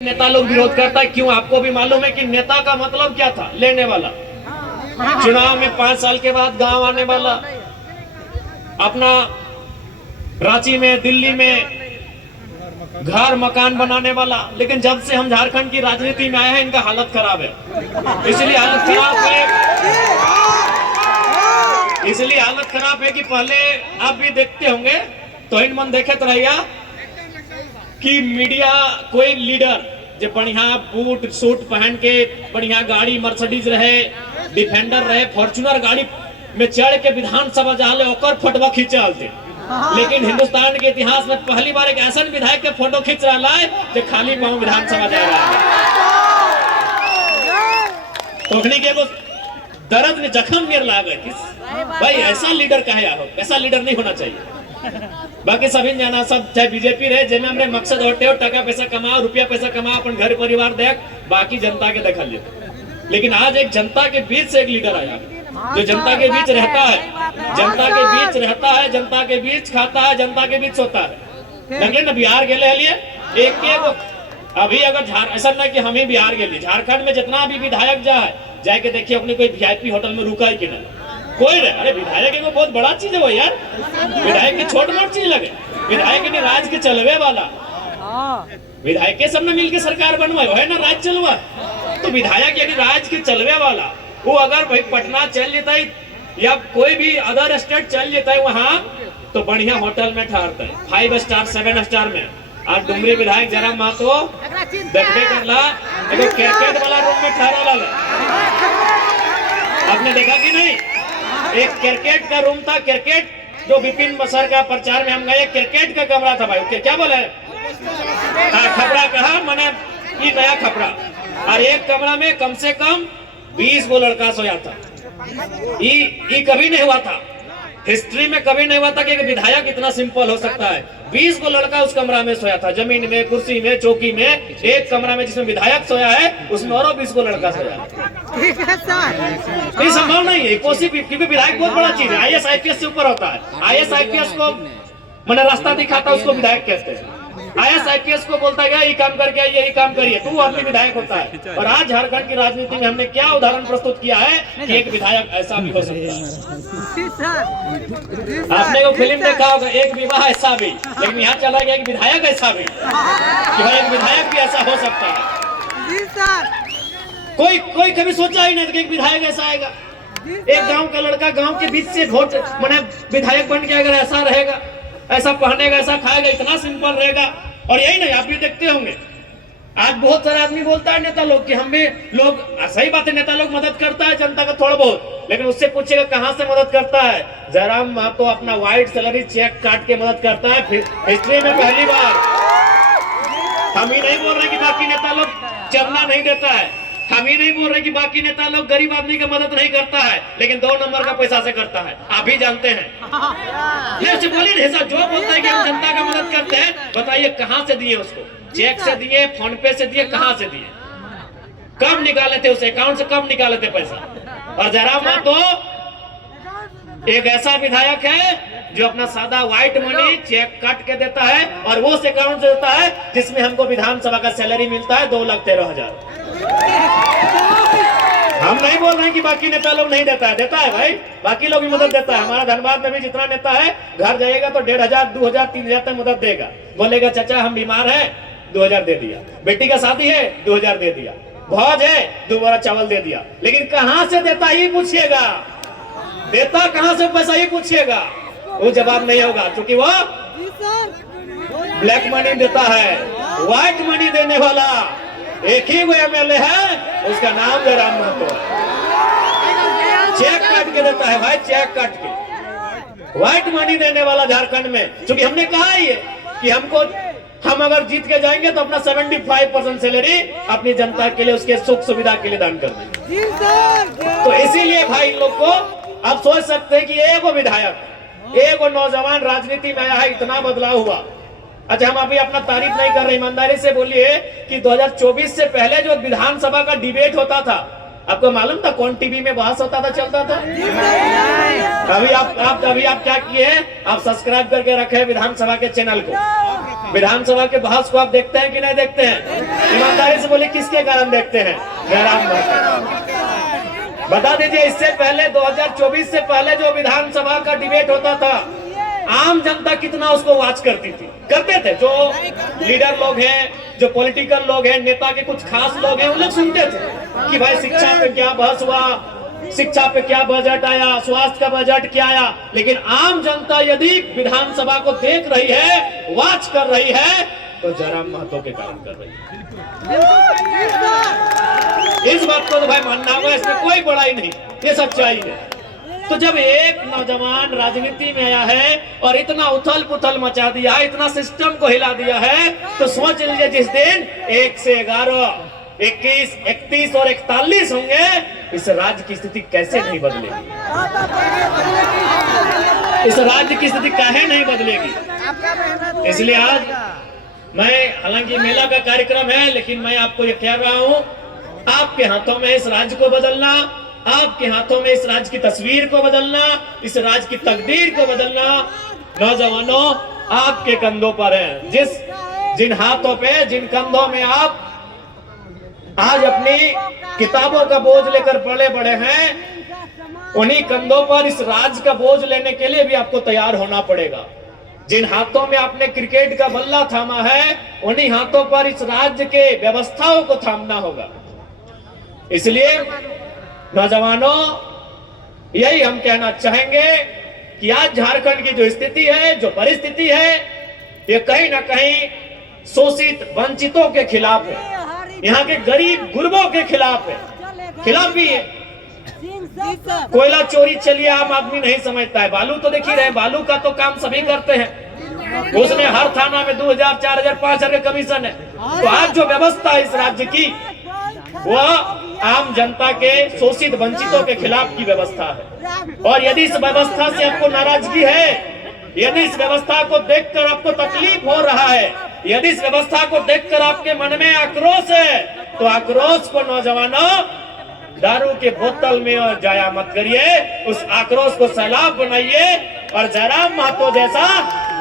नेता लोग विरोध करता है। क्यों? आपको भी मालूम है कि नेता का मतलब क्या था? लेने वाला, चुनाव में 5 साल के बाद गांव आने वाला, अपना रांची में, दिल्ली में घर मकान बनाने वाला। लेकिन जब से हम झारखंड की राजनीति में आए हैं, इनका हालत खराब है। इसलिए हालत खराब है कि पहले आप भी देखते होंगे, तो इन मन देखे तो रहिया कि मीडिया कोई लीडर जो बढ़िया बूट सूट पहन के बढ़िया गाड़ी मर्सिडीज रहे, डिफेंडर रहे, फॉर्च्यूनर गाड़ी में चढ़ के विधानसभा जाले ओकर फोटो खींचल थे। लेकिन हिंदुस्तान के इतिहास में पहली बार एक ऐसा विधायक के फोटो खींच रहा है जो खाली पांव विधानसभा जा रहा है। तोखनी के दर्द में जख्म मेर लागे भाई, ऐसा लीडर कहे हो? ऐसा लीडर नहीं होना चाहिए। बाकी सभी जाना, सब चाहे बीजेपी रहे, जिनमें हमने मकसद होते हो टका पैसा कमाओ, रुपया पैसा कमाओ, अपन घर परिवार देख, बाकी जनता के देखल लेते। लेकिन आज एक जनता के बीच से एक लीडर आया जो जनता के बीच रहता है, जनता के बीच रहता है, जनता के बीच खाता है, जनता के बीच सोता है। लगे ना बिहार गेले लिए एक अभी अगर ऐसा ना कि हम ही बिहार गेली, झारखंड में जितना भी विधायक जाके देखिए अपने कोई वीआईपी होटल में रुका है कि नहीं, कोई रहे। अरे विधायक एक बहुत बड़ा चीज है वो यार, विधायक की छोट मोट चीज लगे। विधायक ने राज के चलवे वाला, विधायक के सब ने मिलकर सरकार बनवाए है ना, राज चलवा। तो विधायक यानी राज के चलवे वाला, वो अगर भाई पटना चल जाता है या कोई भी अदर स्टेट चल जाता है वहाँ, तो बढ़िया होटल में ठहरता है, 5 स्टार 7 स्टार में। आज डुमरी विधायक जरा मातो देखने करला क्रिकेट वाला रूम में ठहरा ला। आपने देखा कि नहीं? एक क्रिकेट का रूम था, क्रिकेट जो विपिन बसर का प्रचार में हम गए, क्रिकेट का कमरा था भाई। क्या बोले? खपड़ा कहा मैंने, ये नया खपड़ा। और एक कमरा में कम से कम 20 गो लड़का सोया था। ये कभी नहीं हुआ था, हिस्ट्री में कभी नहीं हुआ था कि एक विधायक इतना सिंपल हो सकता है। 20 गो लड़का उस कमरा में सोया था, जमीन में, कुर्सी में, चौकी में। एक कमरा में जिसमें विधायक सोया है, उसमें और 20 गो लड़का सोया है। ये संभव नहीं है, क्योंकि विधायक बहुत बड़ा चीज है। IAS IPS से ऊपर होता है। IAS IPS को मैंने रास्ता दिखाता, उसको विधायक कहते हैं। IAS IPS को बोलता गया ये काम करके आइए, ये काम करिए, तो आदमी विधायक होता है। और आज झारखंड की राजनीति में हमने क्या उदाहरण प्रस्तुत किया है कि एक विधायक ऐसा भी हो सकता है। आपने वो फिल्म देखा होगा, एक विवाह ऐसा भी, लेकिन यहाँ चला गया एक विधायक ऐसा भी, कि भाई एक विधायक भी ऐसा हो सकता है। कोई कभी सोचा ही नहीं कि एक विधायक ऐसा आएगा। एक गांव का लड़का गांव के बीच से वोट मैंने विधायक बन के अगर ऐसा रहेगा, ऐसा पहनेगा, ऐसा खाएगा, इतना सिंपल रहेगा। और यही नहीं, आप भी देखते होंगे आज बहुत सारा आदमी बोलता है नेता लोग कि हम भी लोग, सही बात है, नेता लोग मदद करता है जनता का थोड़ा बहुत, लेकिन उससे पूछेगा कहां से मदद करता है? जयराम महतो अपना व्हाइट सैलरी चेक काट के मदद करता है, फिर हिस्ट्री में पहली बार। हम ही नहीं बोल रहे कि बाकी नेता लोग चलना नहीं देता है, हम ही नहीं बोल रहे कि बाकी नेता लोग गरीब आदमी की मदद नहीं करता है, लेकिन 2 नंबर का पैसा से करता है। आप भी जानते हैं। बोलिए जो बोलता है कि हम जनता का मदद करते हैं, बताइए कहां से दिए उसको? चेक से दिए, फोन पे से दिए, कहां से दिए? कब निकाले थे? उस अकाउंट से कब निकाले थे पैसा? और जरा महतो एक ऐसा विधायक है जो अपना सादा व्हाइट मनी चेक काट के देता है, और वो उस अकाउंट से देता है जिसमें हमको विधानसभा का सैलरी मिलता है 2,13,000। हम नहीं बोल रहे हैं कि बाकी नेता लोग नहीं देता है भाई, बाकी लोग भी मदद देता है। हमारा धनबाद में भी जितना नेता है, घर जाएगा तो 1,500, 2,000, 3,000 तक मदद देगा। बोलेगा चाचा हम बीमार हैं, 2,000 दे दिया। बेटी का शादी है, 2,000 दे दिया। भौज है, 2 बोरा चावल दे दिया। लेकिन कहां से देता ही पूछिएगा, देता कहां से पैसा ही पूछिएगा, वो जवाब नहीं होगा, क्योंकि वो ब्लैक मनी देता है। व्हाइट मनी देने वाला एक ही वो MLA है, उसका नाम जयराम महतो है। चेक काट के देता है भाई, चेक काट के। व्हाइट मनी देने वाला झारखंड में, क्योंकि हमने कहा ही है कि हम अगर जीत के जाएंगे तो अपना 75% सैलरी अपनी जनता के लिए, उसके सुख सुविधा के लिए दान कर देंगे। तो इसीलिए भाई इन लोग को आप सोच सकते हैं कि एगो विधायक, एगो नौजवान राजनीति में आया है, इतना बदलाव हुआ। अच्छा, हम अभी अपना तारीफ नहीं कर रहे, ईमानदारी से बोलिए कि 2024 से पहले जो विधानसभा का डिबेट होता था, आपको मालूम था कौन टीवी में बहस होता था, चलता था? अभी आप क्या किए? आप सब्सक्राइब करके रखे विधानसभा के चैनल को। विधानसभा के बहस को आप देखते हैं कि नहीं देखते हैं? ईमानदारी से बोले किसके कारण देखते हैं? जयराम महतो। बता दीजिए, इससे पहले 2024 से पहले जो विधानसभा का डिबेट होता था, आम जनता कितना उसको वॉच करती थी, करते थे। जो लीडर लोग हैं, जो पॉलिटिकल लोग हैं, नेता के कुछ खास लोग हैं, उन लोग सुनते थे कि भाई शिक्षा पे क्या बहस हुआ, शिक्षा पे क्या बजट आया, स्वास्थ्य का बजट क्या आया। लेकिन आम जनता यदि विधानसभा को देख रही है, वॉच कर रही है, तो जयराम महतो के कारण कर रही है। इस बात को तो भाई मानना होगा, इसमें कोई बड़ाई नहीं, ये सच्चाई है। तो जब एक नौजवान राजनीति में आया है और इतना उथल पुथल मचा दिया, इतना सिस्टम को हिला दिया है, तो सोच लीजिए जिस दिन 1 से 11, 21, 31 और 41 होंगे, इस राज्य की स्थिति कैसे नहीं बदलेगी? इस राज्य की स्थिति काहे नहीं बदलेगी? इसलिए आज मैं, हालांकि मेला का कार्यक्रम है, लेकिन मैं आपको ये कह रहा हूं, आपके हाथों में इस राज्य को बदलना, आपके हाथों में इस राज्य की तस्वीर को बदलना, इस राज्य की तकदीर को बदलना नौजवानों आपके कंधों पर है। जिन हाथों पे, जिन कंधों में आप आज अपनी किताबों का बोझ लेकर पले बड़े हैं, उन्हीं कंधों पर इस राज्य का बोझ लेने के लिए भी आपको तैयार होना पड़ेगा। जिन हाथों में आपने क्रिकेट का बल्ला थामा है, उन्हीं हाथों पर इस राज्य के व्यवस्थाओं को थामना होगा। इसलिए नौजवानों, यही हम कहना चाहेंगे कि आज झारखंड की जो स्थिति है, जो परिस्थिति है, ये कहीं ना कहीं शोषित वंचितों के खिलाफ है, यहाँ के गरीब गुरबों के खिलाफ है, खिलाफ भी है। कोयला चोरी चलिए आम आदमी नहीं समझता है, बालू तो देख ही रहे, बालू का तो काम सभी करते हैं, उसमें हर थाना में 2000, 4000, 5000 का कमीशन है। तो आज जो व्यवस्था है इस राज्य की, वह आम जनता के शोषित वंचितों के खिलाफ की व्यवस्था है। और यदि इस व्यवस्था से आपको नाराजगी है, यदि इस व्यवस्था को देखकर आपको तकलीफ हो रहा है, यदि इस व्यवस्था को देखकर आपके मन में आक्रोश है, तो आक्रोश को नौजवानों दारू के बोतल में जाया मत करिए, उस आक्रोश को सैलाब बनाइए और जयराम महतो जैसा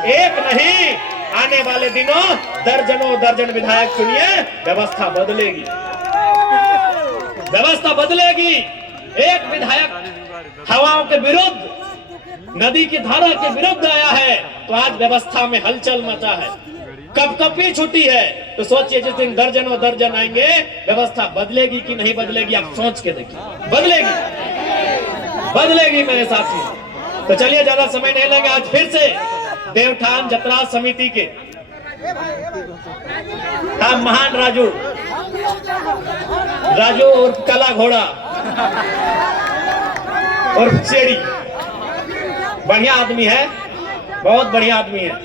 एक नहीं, आने वाले दिनों दर्जनों दर्जन विधायक चुनिए, व्यवस्था बदलेगी, व्यवस्था बदलेगी। एक विधायक हवाओं के विरुद्ध, नदी की धारा के विरुद्ध आया है, तो आज व्यवस्था में हलचल मचा है, कपकपी छुट्टी है। तो सोचिए जिस दिन दर्जनों दर्जन आएंगे, व्यवस्था बदलेगी कि नहीं बदलेगी? आप सोच के देखिए, बदलेगी, बदलेगी मेरे साथी। तो चलिए ज्यादा समय नहीं लेंगे, आज फिर से देवठान जतरा समिति के महान राजू उर्फ काला घोड़ा और चेड़ी, बढ़िया आदमी है, बहुत बढ़िया आदमी है।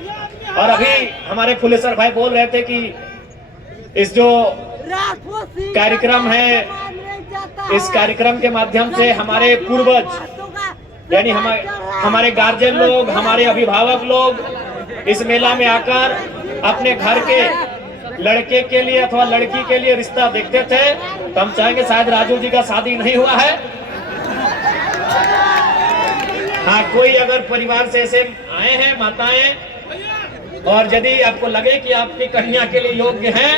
और अभी हमारे फुलेसर भाई बोल रहे थे कि इस जो कार्यक्रम है, इस कार्यक्रम के माध्यम से हमारे पूर्वज, यानी हमारे गार्जियन लोग, हमारे अभिभावक लोग इस मेला में आकर अपने घर के लड़के के लिए अथवा लड़की के लिए रिश्ता देखते थे। तो हम चाहेंगे, शायद राजू जी का शादी नहीं हुआ है, हाँ, कोई अगर परिवार से ऐसे आए हैं माताएं, और यदि आपको लगे कि आपकी कन्या के लिए योग्य हैं,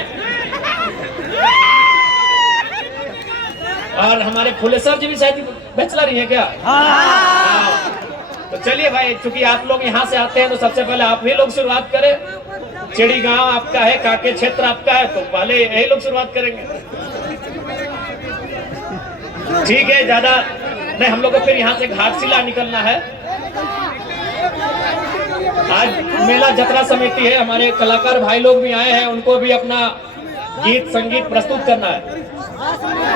और हमारे फुलेसर जी भी शायद बैचलर ही है क्या? हाँ। तो चलिए भाई, चूंकि आप लोग यहाँ से आते हैं, तो सबसे पहले आप ही लोग शुरुआत करें। चेड़ी गांव आपका है, काके क्षेत्र आपका है, तो पहले यही लोग शुरुआत करेंगे। ठीक है, ज्यादा नहीं, हम लोग को फिर यहाँ से घाटशिला निकलना है। आज मेला जतरा समिति है, हमारे कलाकार भाई लोग भी आए हैं, उनको भी अपना गीत संगीत प्रस्तुत करना है।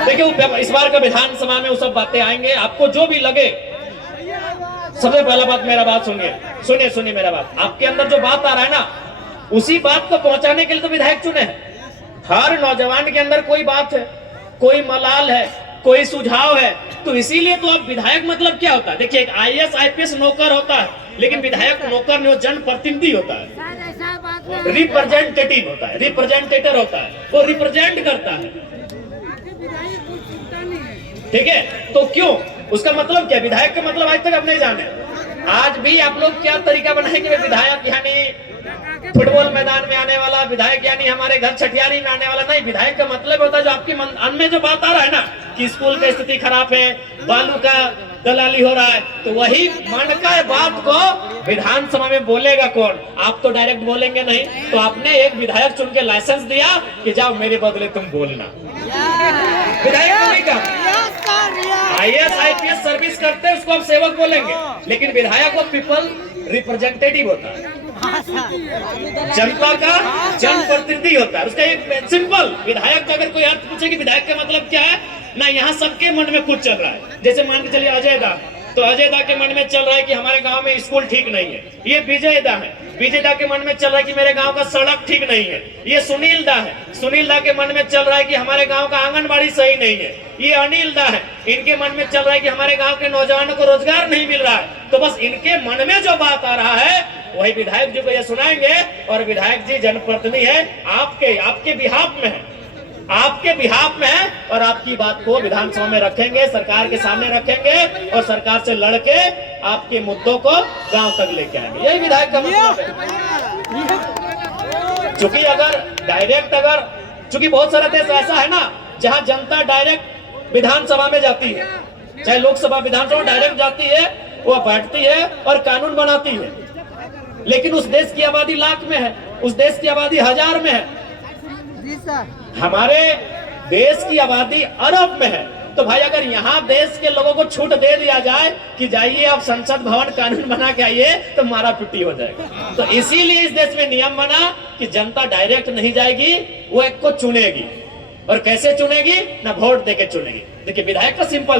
देखिए, इस बार का विधानसभा में वो सब बातें आएंगे, आपको जो भी लगे। सबसे पहला बात, मेरा बात सुनिए मेरा बात, आपके अंदर जो बात आ रहा है ना, उसी बात को पहुंचाने के लिए तो विधायक चुने हैं। हर नौजवान के अंदर कोई बात है, कोई मलाल है, कोई सुझाव है, तो इसीलिए तो अब विधायक मतलब क्या होता है? देखिए, एक IAS IPS नौकर होता है, लेकिन विधायक नौकर नहीं, जन प्रतिनिधि होता है, रिप्रेजेंटेटिव होता है, रिप्रेजेंटेटर होता है, वो रिप्रेजेंट करता है। ठीक है, तो क्यों, उसका मतलब क्या? विधायक का मतलब आज तक आप नहीं जाने। आज भी आप लोग क्या तरीका बनाएंगे विधायक, यानी फुटबॉल मैदान में आने वाला विधायक यानी हमारे घर छठियारी में आने वाला नहीं। विधायक का मतलब होता है जो आपके मन में जो बात आ रहा है ना कि स्कूल की स्थिति खराब है, बालू का दलाली हो रहा है, तो वही मन का बात को विधानसभा में बोलेगा कौन? आप तो डायरेक्ट बोलेंगे नहीं। तो आपने एक विधायक चुन के लाइसेंस दिया कि जाओ मेरे बदले तुम बोलना। विधायक नहीं काम, IAS IPS सर्विस करते हैं उसको आप सेवक बोलेंगे, लेकिन विधायक वो पीपल रिप्रेजेंटेटिव होता है, जनता का जनप्रतिनिधि होता है। उसका एक सिंपल विधायक का अगर कोई अर्थ पूछे कि विधायक का मतलब क्या है ना, यहाँ सबके मन में कुछ चल रहा है। जैसे मान के चलिए अजय दा, तो अजय दा के मन में चल रहा है कि हमारे गांव में स्कूल ठीक नहीं है। ये विजय दा है, विजय दा के मन में चल रहा है कि मेरे गांव का सड़क ठीक नहीं है। ये सुनील दा है, सुनील दा के मन में चल रहा है कि हमारे गांव का आंगनबाड़ी सही नहीं है। ये अनिल दा है, इनके मन में चल रहा है कि हमारे गांव के नौजवानों को रोजगार नहीं मिल रहा है। तो बस इनके मन में जो बात आ रहा है वही विधायक जी को ये सुनाएंगे। और विधायक जी जनप्रतिनिधि है, आपके बिहाफ में है, आपके बिहाफ में है, और आपकी बात को विधानसभा में रखेंगे, सरकार के सामने रखेंगे और सरकार से लड़के आपके मुद्दों को गांव तक लेके आएंगे। यही विधायक का मतलब है। चूंकि चूंकि बहुत सारा देश ऐसा है ना जहां जनता डायरेक्ट विधानसभा में जाती है, चाहे लोकसभा विधानसभा डायरेक्ट जाती है, वो बैठती है और कानून बनाती है। लेकिन उस देश की आबादी लाख में है, उस देश की आबादी 1000 में है, हमारे देश की आबादी अरब में है। तो भाई अगर यहाँ देश के लोगों को छूट दे दिया जाए कि जाइए आप संसद भवन कानून बना के आइए, तो मारा पिटी हो जाएगा। तो इसीलिए इस देश में नियम बना कि जनता डायरेक्ट नहीं जाएगी, वो एक को चुनेगी। और कैसे चुनेगी? ना वोट देके चुनेगी। देखिए विधायक का सिंपल